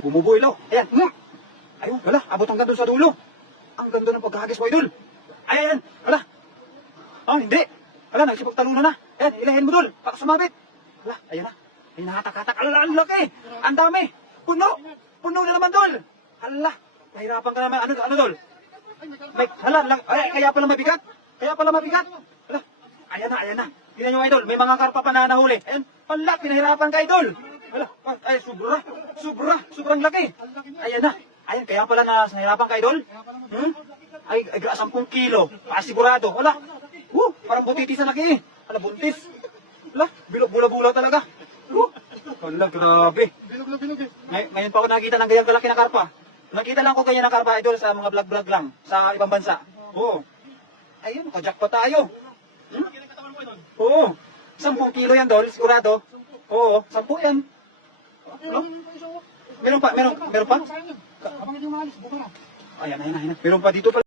Bumubuhay lo. Ayan. Ayun, wala. Abot hanggang doon sa dulo. Ang ganda ng pagkahagis mo, idol. Ayan, wala. Oh, hindi. Wala, nagsipagtalunan na. Ayan, ilahin mo, dol. Baka sumabit. Wala, ayan na. Ay, nakatak-katak. Alala, ang laki. Ang dami. Puno. Puno na naman, dol. Hala, nahirapan ka naman. Ano, dol? May, hala, ay, kaya pala mabigat. Kaya pala mabigat. Hala, ayan na, ayan na. Tingnan nyo, idol. May mga karpa pa na nahuli. Ayan, hala, pinahirapan ka, idol. Hala, ay, sobrang laki. Ayan na. Ayan, kaya pala nahirapan ka, idol. Ay, 10 kilo. Sigurado. Wala. Parang butitis na laki eh. Hala, buntis. Hala, bula-bula talaga. Hala, grabe. Bilog eh. Ngayon pa ako nakita ng ganyan kalaki na karpa. Nakita lang ko ganyan na karpa, idol, sa mga vlog-vlog lang. Sa ibang bansa. Oo. Ayun, kajakpa tayo. Oo. 10 kilo yan, dol. Sigurado. Oo, 10 yan. No? Meron pa? Abang hindi maalis, buka na. Ayan. Meron pa dito pala.